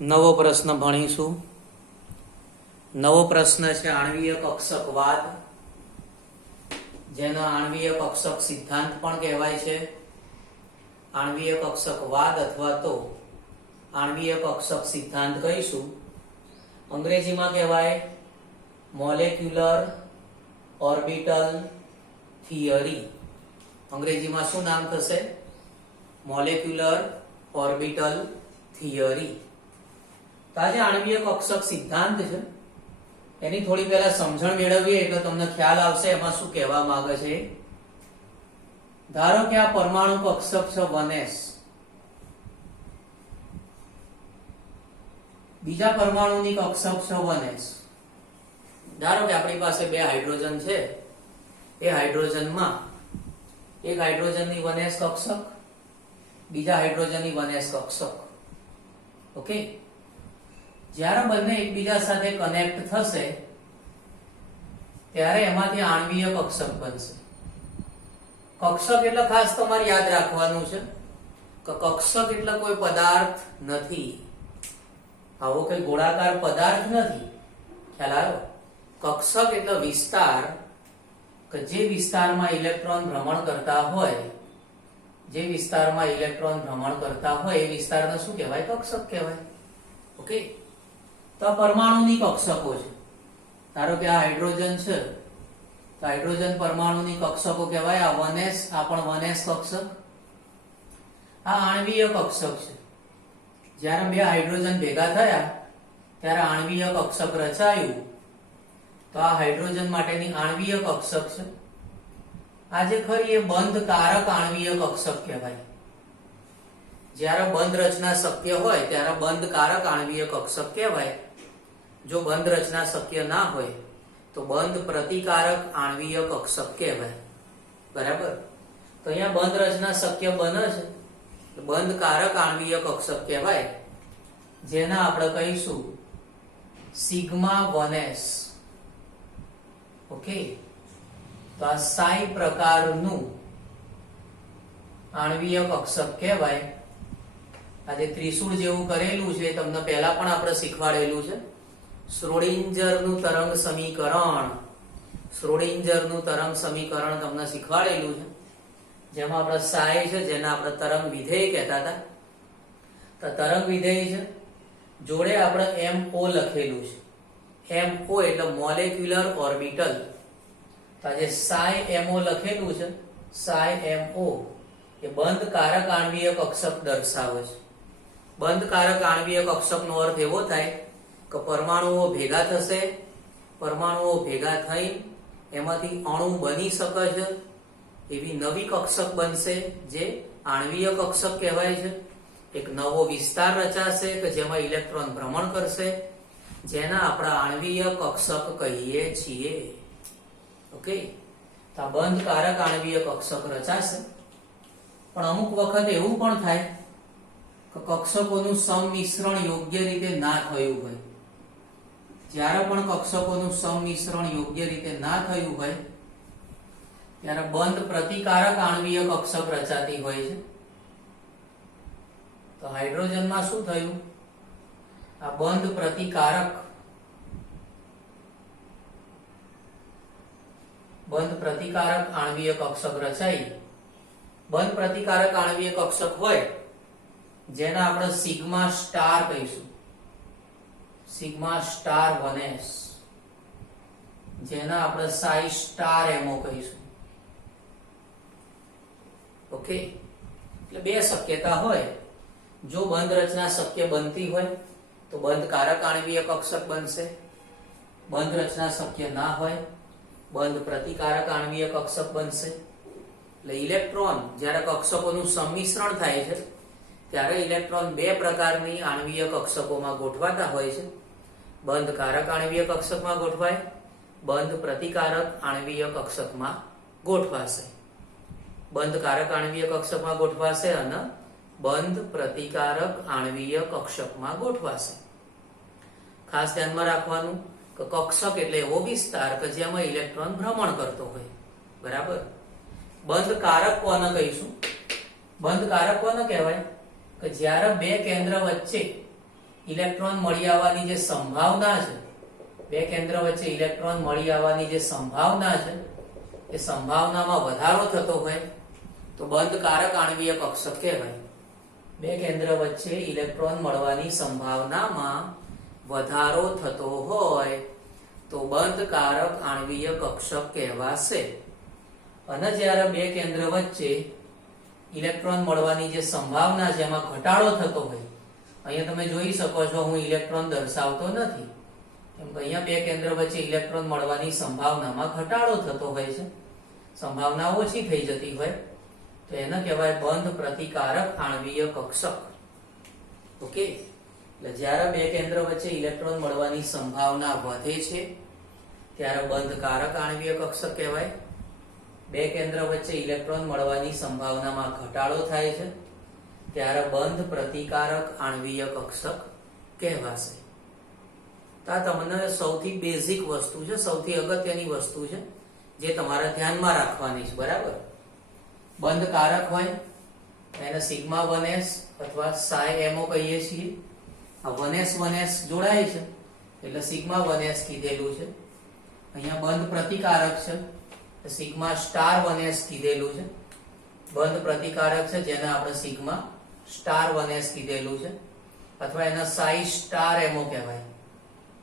નવો પ્રશ્ન ભણીશું. નવો પ્રશ્ન છે આણ્વીય કક્ષકવાદ, જેનો આણ્વીય કક્ષક સિદ્ધાંત પણ કહેવાય છે. આણ્વીય કક્ષકવાદ અથવા તો આણ્વીય કક્ષક સિદ્ધાંત કહીશું. અંગ્રેજીમાં કહેવાય મોલેક્યુલર ઓર્બિટલ થિયરી. અંગ્રેજીમાં શું નામ થશે? Molecular orbital theory. તો આ જે આણ્વીય કક્ષક સિદ્ધાંત છે એની થોડી પહેલા સમજણ મેળવીએ એટલે તમને ખ્યાલ આવશે એમાં શું કહેવા માંગે છે. ધારો કે આ પરમાણુ કક્ષક છે 1s, બીજા પરમાણુની કક્ષક છે 1s. ધારો કે આપણી પાસે બે હાઇડ્રોજન છે, એ હાઇડ્રોજનમાં એક હાઇડ્રોજનની 1s કક્ષક, બીજા હાઇડ્રોજનની 1s કક્ષક. ઓકે, જ્યારે બંને એકબીજા સાથે કનેક્ટ થશે ત્યારે એમાંથી આણ્વીય કક્ષક બનશે. કક્ષક એટલે ખાસ તમારે યાદ રાખવાનું છે કે કક્ષક એટલે કોઈ પદાર્થ નથી, આવો કોઈ ગોળાકાર પદાર્થ નથી. ખ્યાલ આવ્યો? કક્ષક એટલે વિસ્તાર કે જે વિસ્તારમાં ઇલેક્ટ્રોન ભ્રમણ કરતા હોય, જે વિસ્તારમાં ઇલેક્ટ્રોન ભ્રમણ કરતા હોય એ વિસ્તારને શું કહેવાય? કક્ષક કહેવાય. ઓકે, તો પરમાણુની કક્ષકો છે. ધારો કે આ હાઇડ્રોજન છે તો હાઇડ્રોજન પરમાણુની કક્ષકો કહેવાય. આ 1s, આ પણ 1s કક્ષક. આ આણ્વીય કક્ષક છે. જ્યારે બે હાઇડ્રોજન ભેગા થયા ત્યારે આણ્વીય કક્ષક રચાયું. તો આ હાઇડ્રોજન માટેની આણ્વીય કક્ષક છે. આજે ખરી એ બંધ કારક આણ્વીય કક્ષક કહેવાય. જ્યારે બંધ રચના શક્ય હોય ત્યારે બંધ કારક આણ્વીય કક્ષક કહેવાય. જો બંધ રચના શક્ય ના હોય તો બંધ પ્રતિકારક આણ્વીય કક્ષક કહેવાય. બરાબર? તો અહીંયા બંધ રચના શક્ય બને છે, બંધ કારક આણ્વીય કક્ષક કહેવાય, જેના આપણે કહીશું સિગ્મા 1s. ઓકે, તો આ સાઈ પ્રકારનું આણ્વીય કક્ષક કહેવાય. આજે ત્રિશુળ જેવું કરેલું છે તમને પહેલા પણ આપણે શીખવાડેલું છે. શ્રોડિંજરનું તરંગ સમીકરણ, શ્રોડિંજરનું તરંગ સમીકરણ તમને શીખવાડેલું છે, જેમાં આપણે સાઈ છે જેને આપણે તરંગ વિધેય કહેતા હતા. તો તરંગ વિધેય છે જોડે આપણે MO લખેલું છે. MO એટલે મોલેક્યુલર ઓર્બિટલ. તો આજે સાઈ MO લખેલું છે, સાઈ MO એ બંધ કારક આણ્વીય કક્ષક દર્શાવે છે. બંધ કારક આણ્વીય કક્ષકનો અર્થ એવો થાય કે પરમાણુઓ ભેગા થશે, પરમાણુઓ ભેગા થઈ એમાંથી અણુ બની શકે છે, એવી નવી કક્ષક બનશે જે આણ્વીય કક્ષક કહેવાય છે. એક નવો વિસ્તાર રચાશે કે જેમાં ઇલેક્ટ્રોન ભ્રમણ કરશે, જેના આપણે આણ્વીય કક્ષક કહીએ છીએ. ઓકે, તો આ બંધ કારક આણ્વીય કક્ષક રચાશે. પણ અમુક વખત એવું પણ થાય કે કક્ષકોનું સંમિશ્રણ યોગ્ય રીતે ના થયું હોય. જ્યારે પણ કક્ષકોનું સંમિશ્રણ યોગ્ય રીતે ના થયું હોય ત્યારે બંધ પ્રતિકારક આણ્વીય કક્ષક રચાતી હોય છે. તો હાઇડ્રોજનમાં શું થયું? આ બંધ પ્રતિકારક આણ્વીય કક્ષક રચાઈ. બંધ પ્રતિકારક આણ્વીય કક્ષક હોય જેને આપણે સિગ્મા સ્ટાર કહીશું, સિગ્મા સ્ટાર 1s, જેને આપણે સાઈ સ્ટાર MO કહીશું. ઓકે, એટલે બે શક્યતા હોય. જો બંધ રચના શક્ય બનતી હોય તો બંધ કારક આણ્વીય કક્ષક બનશે. બંધ રચના શક્ય ના હોય, બંધ પ્રતિકારક આણ્વીય કક્ષક બનશે. એટલે ઇલેક્ટ્રોન જ્યારે કક્ષકોનું સંમિશ્રણ થાય છે ત્યારે ઇલેક્ટ્રોન બે પ્રકારની આણ્વીય કક્ષકોમાં ગોઠવાતા હોય છે. બંધ કારક આણ્વીય કક્ષકમાં ગોઠવાય, બંધ પ્રતિકારક આણ્વીય કક્ષકમાં ગોઠવાશે. બંધ કારક આણ્વીય કક્ષકમાં ગોઠવાશે અને બંધ પ્રતિકારક આણ્વીય કક્ષકમાં ગોઠવાશે. ખાસ ધ્યાનમાં રાખવાનું કે કક્ષક એટલે એવો વિસ્તાર કે જેમાં ઇલેક્ટ્રોન ભ્રમણ કરતો હોય. બરાબર? બંધ કારક કોને કહીશું? બંધ કારક કોને કહેવાય? કે જ્યારે બે કેન્દ્ર વચ્ચે ઇલેક્ટ્રોન મળી આવવાની જે સંભાવના છે, બે કેન્દ્ર વચ્ચે ઇલેક્ટ્રોન મળી આવવાની જે સંભાવના છે એ સંભાવનામાં વધારો થતો હોય તો બંધકારક આણ્વીય કક્ષક કહેવાય. બે કેન્દ્ર વચ્ચે ઇલેક્ટ્રોન મળવાની સંભાવનામાં વધારો થતો હોય તો બંધકારક આણ્વીય કક્ષક કહેવાશે. અને જ્યારે બે કેન્દ્ર વચ્ચે ઇલેક્ટ્રોન મળવાની જે સંભાવના છે એમાં ઘટાડો થતો હોય, અહીંયા તમે જોઈ શકો છો હું ઇલેક્ટ્રોન દર્શાવતો નથી કેમ કે અહીંયા બે કેન્દ્ર વચ્ચે ઇલેક્ટ્રોન મળવાની સંભાવનામાં ઘટાડો થતો હોય છે, સંભાવના ઓછી થઈ જતી હોય તો એને કહેવાય બંધ પ્રતિકારક આણ્વીય કક્ષક. ઓકે, એટલે જ્યારે બે કેન્દ્ર વચ્ચે ઇલેક્ટ્રોન મળવાની સંભાવના વધે છે ત્યારે બંધકારક આણ્વીય કક્ષક કહેવાય. બે કેન્દ્ર વચ્ચે ઇલેક્ટ્રોન મળવાની સંભાવનામાં ઘટાડો થાય છે ત્યારે બંધ પ્રતિકારક આણ્વીય કક્ષક કહેવાશે. તો આ તમને સૌથી બેઝિક વસ્તુ છે, સૌથી અગત્યની વસ્તુ છે જે તમારે ધ્યાનમાં રાખવાની છે. બરાબર, બંધકારક હોય એને સિગ્મા 1s અથવા psi mo કહીએ છીએ. આ 1s જોડાય છે એટલે સિગ્મા 1s કીધેલું છે. અહીંયા બંધ પ્રતિકારક છે સિગ્મા સ્ટાર 1s કીધેલું છે. બંધ પ્રતિકારક છે જેને આપણે સિગ્મા સ્ટાર 1s કીધેલું છે અથવા એને psi સ્ટાર mo કહેવાય.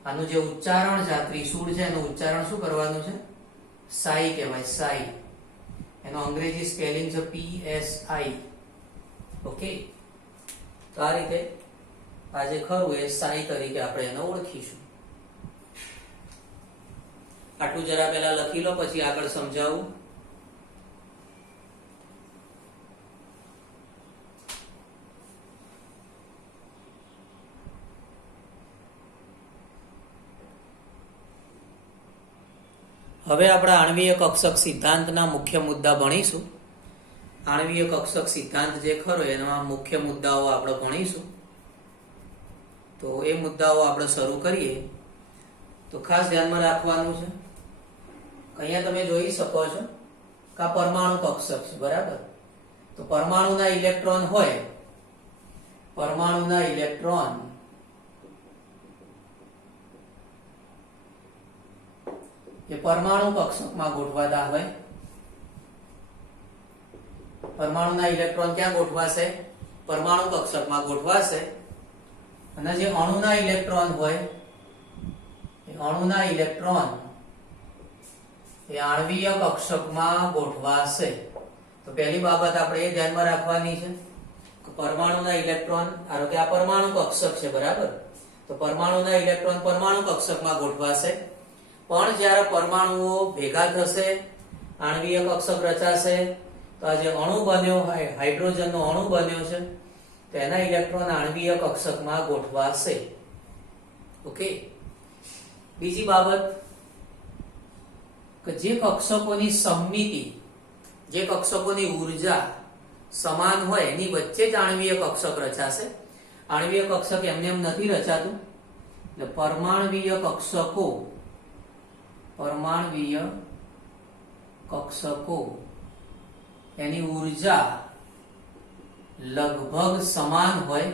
આનું જે ઉચ્ચારણ છે, આ ત્રિશૂળ છે એનું ઉચ્ચારણ શું કરવાનું છે? psi કહેવાય, psi. એનો અંગ્રેજી સ્પેલિંગ છે PSI. ઓકે, તો આ રીતે આ જે ખરું એ psi તરીકે આપણે એને ઓળખીશું. આટલું જરા પહેલા લખી લો પછી આગળ સમજાવું. હવે આપણે આણ્વીય કક્ષક સિદ્ધાંતના મુખ્ય મુદ્દા ભણીશું. આણ્વીય કક્ષક સિદ્ધાંત જે ખરો એના મુખ્ય મુદ્દાઓ આપણે ભણીશું. તો એ મુદ્દાઓ આપણે શરૂ કરીએ તો ખાસ ધ્યાનમાં રાખવાનું છે. અહીંયા તમે જોઈ શકો છો કે આ પરમાણુ કક્ષક છે. બરાબર, તો પરમાણુના ઇલેક્ટ્રોન હોય, પરમાણુના ઇલેક્ટ્રોન એ પરમાણુ કક્ષકમાં ગોઠવાતા હોય. પરમાણુના ઇલેક્ટ્રોન ક્યાં ગોઠવાશે? પરમાણુ કક્ષકમાં ગોઠવાશે. અને જે અણુના ઇલેક્ટ્રોન હોય એ અણુના ઇલેક્ટ્રોન એ આણ્વીય કક્ષકમાં ગોઠવાશે. તો પહેલી બાબત આપણે એ ધ્યાનમાં રાખવાની છે કે પરમાણુના ઇલેક્ટ્રોન, ધારો કે આ પરમાણુ કક્ષક છે. બરાબર, તો પરમાણુના ઇલેક્ટ્રોન પરમાણુ કક્ષકમાં ગોઠવાશે. પણ જ્યારે પરમાણુઓ ભેગા થશે, આણ્વીય કક્ષક રચાશે, તો આ જે અણુ બન્યો હોય, હાઇડ્રોજનનો અણુ બન્યો છે, તો એના ઇલેક્ટ્રોન આણ્વીય કક્ષકમાં ગોઠવાશે. ઓકે, બીજી બાબત કે જે કક્ષકોની સમમિતિ, જે કક્ષકોની ઉર્જા સમાન હોય એની વચ્ચે જ આણ્વીય કક્ષક રચાશે. આણ્વીય કક્ષક એમને એમ નથી રચાતું. એટલે પરમાણ્વીય કક્ષકો, પરમાણ્વીય કક્ષકો એની ઉર્જા લગભગ સમાન હોય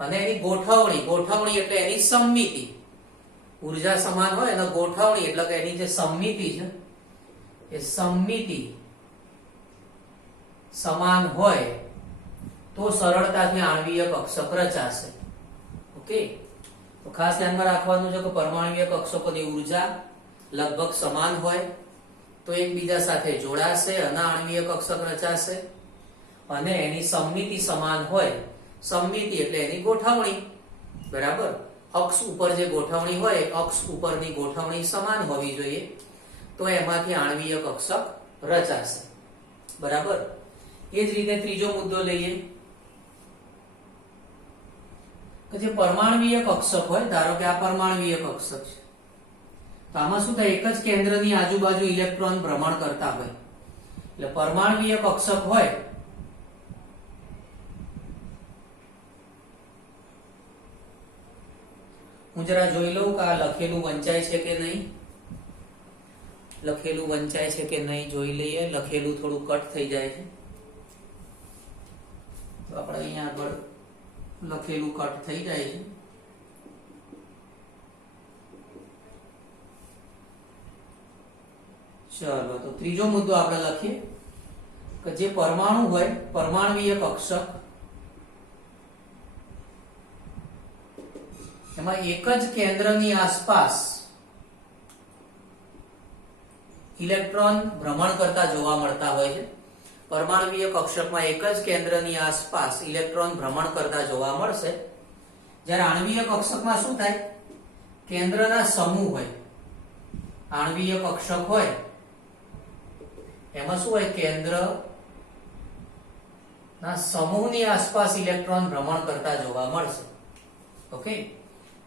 અને એની ગોઠવણી એટલે એની સમમિતિ. ઉર્જા સમાન હોય અને ગોઠવણી એટલે કે એની જે સમમિતિ છે એ સમમિતિ સમાન હોય તો સરળતાથી આણ્વીય કક્ષક રચાશે. ઓકે, તો ખાસ ધ્યાનમાં રાખવાનું છે કે પરમાણ્વીય કક્ષકોની ઉર્જા લગભગ સમાન હોય તો એકબીજા સાથે જોડાશે અને આણ્વીય કક્ષક રચાશે. અને એની સમમિતિ સમાન હોય, સમમિતિ એટલે એની ગોઠવણી. બરાબર, અક્ષ ઉપર જે ગોઠવણી હોય, અક્ષ ઉપરની ગોઠવણી સમાન હોવી જોઈએ તો એમાંથી આણ્વીય કક્ષક રચાશે. બરાબર, એ જ રીતે ત્રીજો મુદ્દો લઈએ કે જે પરમાણ્વીય કક્ષક હોય, ધારો કે આ પરમાણ્વીય કક્ષક છે, તો આમાં શું થાય? એક જ કેન્દ્રની આજુબાજુ ઇલેક્ટ્રોન ભ્રમણ કરતા હોય. એટલે પરમાણ્વીય કક્ષક હોય હું જરા જોઈ લઉં કે આ લખેલું વંચાય છે કે નહીં. લખેલું વંચાય છે કે નહીં જોઈ લઈએ. લખેલું થોડું કટ થઈ જાય છે તો આપણે અહીંયા આગળ લખેલું કટ થઈ જાય છે. ચલો તો ત્રીજો મુદ્દો આપણે લખીએ કે જે પરમાણુ હોય, પરમાણ્વીય કક્ષક, એમાં એક જ કેન્દ્રની આસપાસ ઇલેક્ટ્રોન ભ્રમણ કરતા જોવા મળતા હોય છે. પરમાણ્વીય કક્ષકમાં એક જ કેન્દ્રની આસપાસ ઇલેક્ટ્રોન ભ્રમણ કરતા જોવા મળશે. જ્યારે આણ્વીય કક્ષકમાં શું થાય? કેન્દ્રના સમૂહ હોય. આણ્વીય કક્ષક હોય એમાં શું હોય? કેન્દ્ર ના સમૂહની આસપાસ ઇલેક્ટ્રોન ભ્રમણ કરતા જોવા મળશે. ઓકે,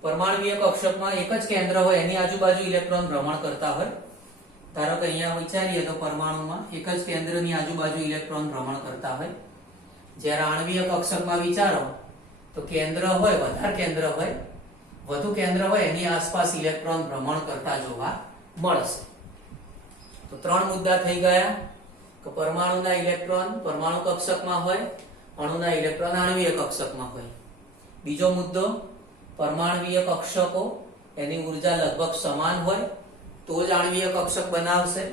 પરમાણ્વીય કક્ષકમાં એક જ કેન્દ્ર હોય, એની આજુબાજુ ઇલેક્ટ્રોન ભ્રમણ કરતા હોય. ધારો કે અહીંયા વિચારીએ તો પરમાણુમાં એક જ કેન્દ્રની આજુબાજુ ઇલેક્ટ્રોન ભ્રમણ કરતા હોય. જ્યારે આણ્વીય કક્ષકમાં વિચારો તો કેન્દ્ર હોય, વધારે કેન્દ્ર હોય, વધુ કેન્દ્ર હોય, એની આસપાસ ઇલેક્ટ્રોન ભ્રમણ કરતા જોવા મળશે. તો ત્રણ મુદ્દા થઈ ગયા કે પરમાણુના ઇલેક્ટ્રોન પરમાણુ કક્ષકમાં હોય, અણુના ઇલેક્ટ્રોન આણ્વીય કક્ષકમાં હોય. બીજો મુદ્દો, પરમાણ્વીય કક્ષકો એની ઉર્જા લગભગ સમાન હોય તો જ આણ્વીય કક્ષક બનાવશે.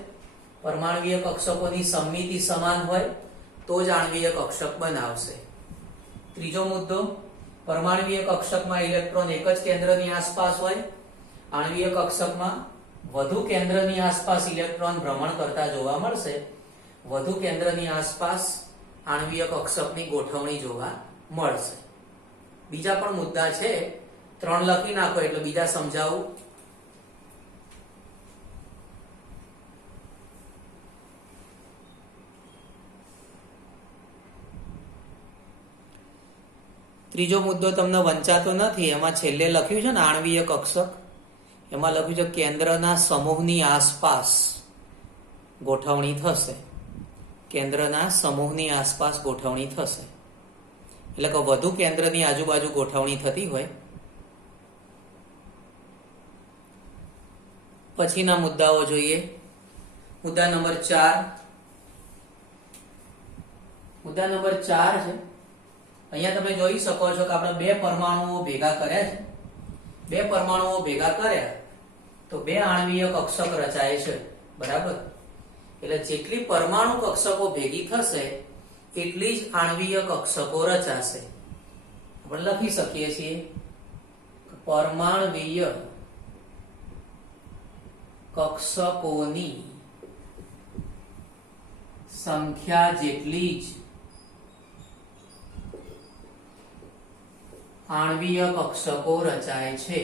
પરમાણ્વીય કક્ષકોની સમમિતિ સમાન હોય તો જ આણ્વીય કક્ષક બનાવશે. ત્રીજો મુદ્દો, પરમાણ્વીય કક્ષકમાં ઇલેક્ટ્રોન એક જ કેન્દ્રની આસપાસ હોય, આણ્વીય કક્ષકમાં વધુ કેન્દ્રની આસપાસ ઇલેક્ટ્રોન ભ્રમણ કરતા જોવા મળશે. વધુ કેન્દ્રની આસપાસ આણ્વીય કક્ષકની ગોઠવણી જોવા મળશે. બીજા પણ મુદ્દા છે, ત્રણ લખી નાખો એટલે બીજા સમજાવું. ત્રીજો મુદ્દો તમને વંચાતો નથી, એમાં છેલ્લે લખ્યું છે ને આણ્વીય કક્ષક, એમાં લખ્યું છે કેન્દ્રના સમૂહની આસપાસ ગોઠવણી થશે. કેન્દ્રના સમૂહની આસપાસ ગોઠવણી થશે એટલે કે વધુ કેન્દ્રની આજુબાજુ ગોઠવણી થતી હોય. પછીના મુદ્દાઓ જોઈએ. મુદ્દા નંબર 4. મુદ્દા નંબર 4 છે. અહીંયા તમે જોઈ શકો છો કે આપણે બે પરમાણુઓ ભેગા કર્યા છે. બે પરમાણુઓ ભેગા કર્યા તો બે આણ્વીય કક્ષક રચાય છે. બરાબર? એટલે જેટલી પરમાણુ કક્ષકો ભેગી થશે એટલી જ આણ્વીય કક્ષકો રચાશે. આપણે લખી શકીએ છીએ પરમાણ્વીય કક્ષકોની સંખ્યા જેટલી જ આણ્વીય કક્ષકો રચાય છે.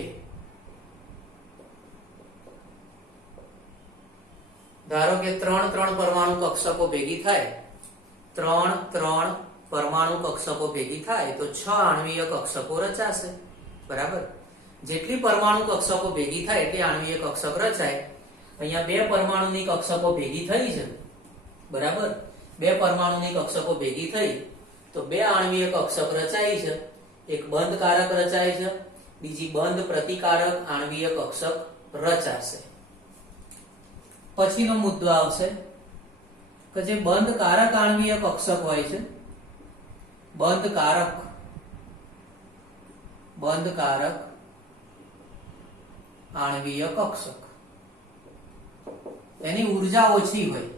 ધારો કે 3 પરમાણુ કક્ષકો ભેગી થાય, 3 પરમાણુ કક્ષકો ભેગી થાય તો 6 આણ્વીય કક્ષકો રચાશે. બરાબર? જેટલી પરમાણુ કક્ષકો ભેગી થાય એટલી આણ્વીય કક્ષક રચાય. અહીંયા બે પરમાણુની કક્ષકો ભેગી થઈ છે. બરાબર? બે પરમાણુની કક્ષકો ભેગી થઈ તો બે આણ્વીય કક્ષક રચાય છે. એક બંધ કારક રચાય છે, બીજી બંધ પ્રતિકારક આણ્વીય કક્ષક રચાશે. પછીનો મુદ્દો આવશે કે જે બંધ કારક આણ્વીય કક્ષક હોય છે, બંધ કારક આણ્વીય કક્ષક, એની ઉર્જા ઓછી હોય.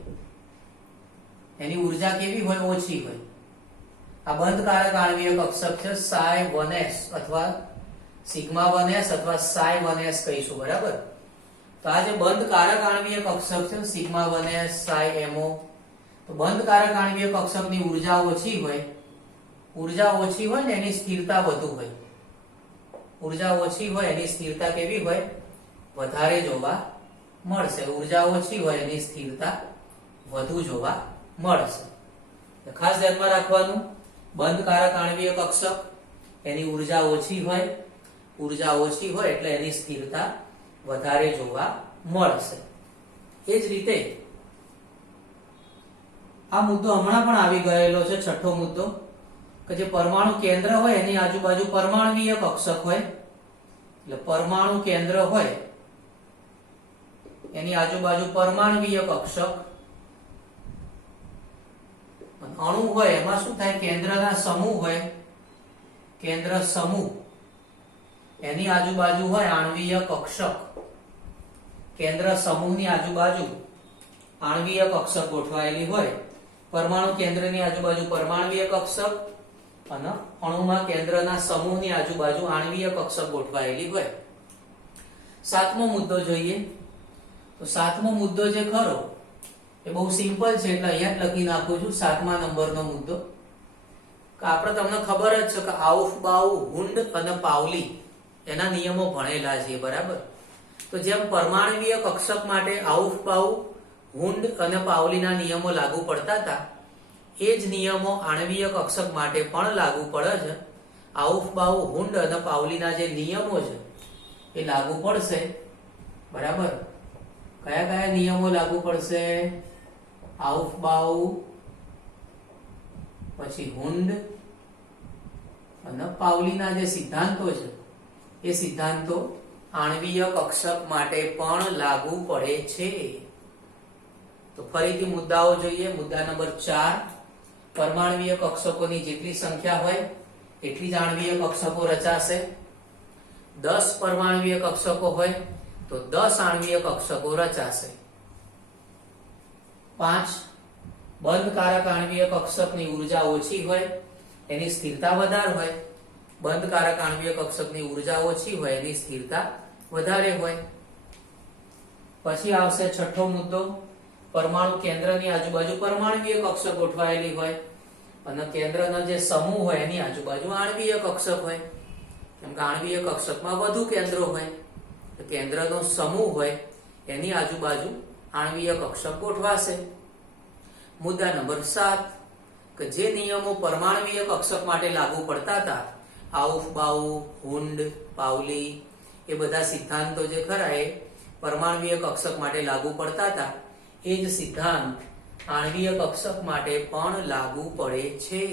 એની ઉર્જા કેવી હોય? ઓછી હોય. આ બંધ કારક આણ્વીય કક્ષક છે Psi1s અથવા Sigma1s અથવા Psi1s કહીશું. બરાબર? તો આ જે બંધ કારક આણ્વીય કક્ષક છે Sigma1s Psi-MO, તો બંધ કારક આણ્વીય કક્ષકની ઉર્જા ઓછી હોય. ઉર્જા ઓછી હોય ને એની સ્થિરતા વધુ હોય. ઉર્જા ઓછી હોય એની સ્થિરતા કેવી હોય? વધારે જોવા મળશે. ઉર્જા ઓછી હોય એની સ્થિરતા વધુ જોવા મળશે. ખાસ ધ્યાનમાં રાખવાનું, બંધ કારક આણ્વીય કક્ષક એની ઉર્જા ઓછી હોય. ઉર્જા ઓછી હોય એટલે એની સ્થિરતા વધારે જોવા મળશે. એ જ રીતે આ મુદ્દો હમણાં પણ આવી ગયેલો છે, છઠ્ઠો મુદ્દો, કે જે પરમાણુ કેન્દ્ર હોય એની આજુબાજુ પરમાણ્વીય કક્ષક હોય. એટલે પરમાણુ કેન્દ્ર હોય એની આજુબાજુ પરમાણ્વીય કક્ષક, અણુ હોય એમાં શું થાય? કેન્દ્રના સમૂહ હોય. કેન્દ્ર સમૂહ એની આજુબાજુ હોય આણ્વીય કક્ષક, કેન્દ્ર સમૂહની આજુબાજુ આણ્વીય કક્ષક ગોઠવાયેલી હોય, પરમાણુ કેન્દ્રની આજુબાજુ પરમાણ્વીય કક્ષક અને અણુમાં કેન્દ્રના સમૂહની આજુબાજુ આણ્વીય કક્ષક ગોઠવાયેલી હોય. સાતમો મુદ્દો જોઈએ તો સાતમો મુદ્દો જે ખરો એ બહુ સિમ્પલ છે એટલે અહીંયા જ લખી નાખું છું. 7મા નંબરનો મુદ્દો કે આપણે તમને ખબર જ છે કે આઉફબાઉ, હુન્ડ અને પાઉલી એના નિયમો ભણેલા છે, બરાબર? તો જેમ પરમાણ્વીય કક્ષક માટે આઉફબાઉ, હુન્ડ અને પાઉલીના નિયમો લાગુ પડતા હતા, એ જ નિયમો આણ્વીય કક્ષક માટે પણ લાગુ પડે છે. આઉફબાઉ, હુન્ડ અને પાઉલીના જે નિયમો છે એ લાગુ પડશે, બરાબર? કયા કયા નિયમો લાગુ પડશે? આઉફબાઉ, પછી હુન્ડ અને પાઉલીના જે સિદ્ધાંતો છે એ સિદ્ધાંતો આણ્વીય કક્ષક માટે પણ લાગુ પડે છે. તો ફરીથી મુદ્દાઓ જોઈએ. મુદ્દા નંબર 4, પરમાણ્વીય કક્ષકોની જેટલી સંખ્યા હોય એટલી જ આણ્વીય કક્ષકો રચાશે. 10 પરમાણ્વીય કક્ષકો હોય તો 10 આણ્વીય કક્ષકો રચાશે. 5 બંધકારક આણ્વીય કક્ષકની ઉર્જા ઓછી હોય એની સ્થિરતા વધારે હોય, બંધકારક આણ્વીય કક્ષકની ઉર્જા ઓછી હોય એની સ્થિરતા વધારે હોય. પછી આવશે છઠ્ઠો મુદ્દો, પરમાણુ કેન્દ્રની આજુબાજુ પરમાણ્વીય કક્ષક ગોઠવાયેલી હોય અને કેન્દ્રનો જે સમૂહ હોય એની આજુબાજુ આણ્વીય કક્ષક હોય. કેમ કે આણ્વીય કક્ષકમાં વધુ કેન્દ્રો હોય, તો કેન્દ્રનો સમૂહ હોય એની આજુબાજુ આણ્વીય કક્ષક ગોઠવાશે. મુદ્દા નંબર 7 કે જે નિયમો પરમાણ્વીય કક્ષક માટે લાગુ પડતા હતા, આઉફબાઉ, હુન્ડ, પાઉલી, એ બધા સિદ્ધાંતો જે ખરા એ પરમાણ્વીય કક્ષક માટે લાગુ પડતા હતા, એ જ સિદ્ધાંત આણ્વીય કક્ષક માટે પણ લાગુ પડે છે.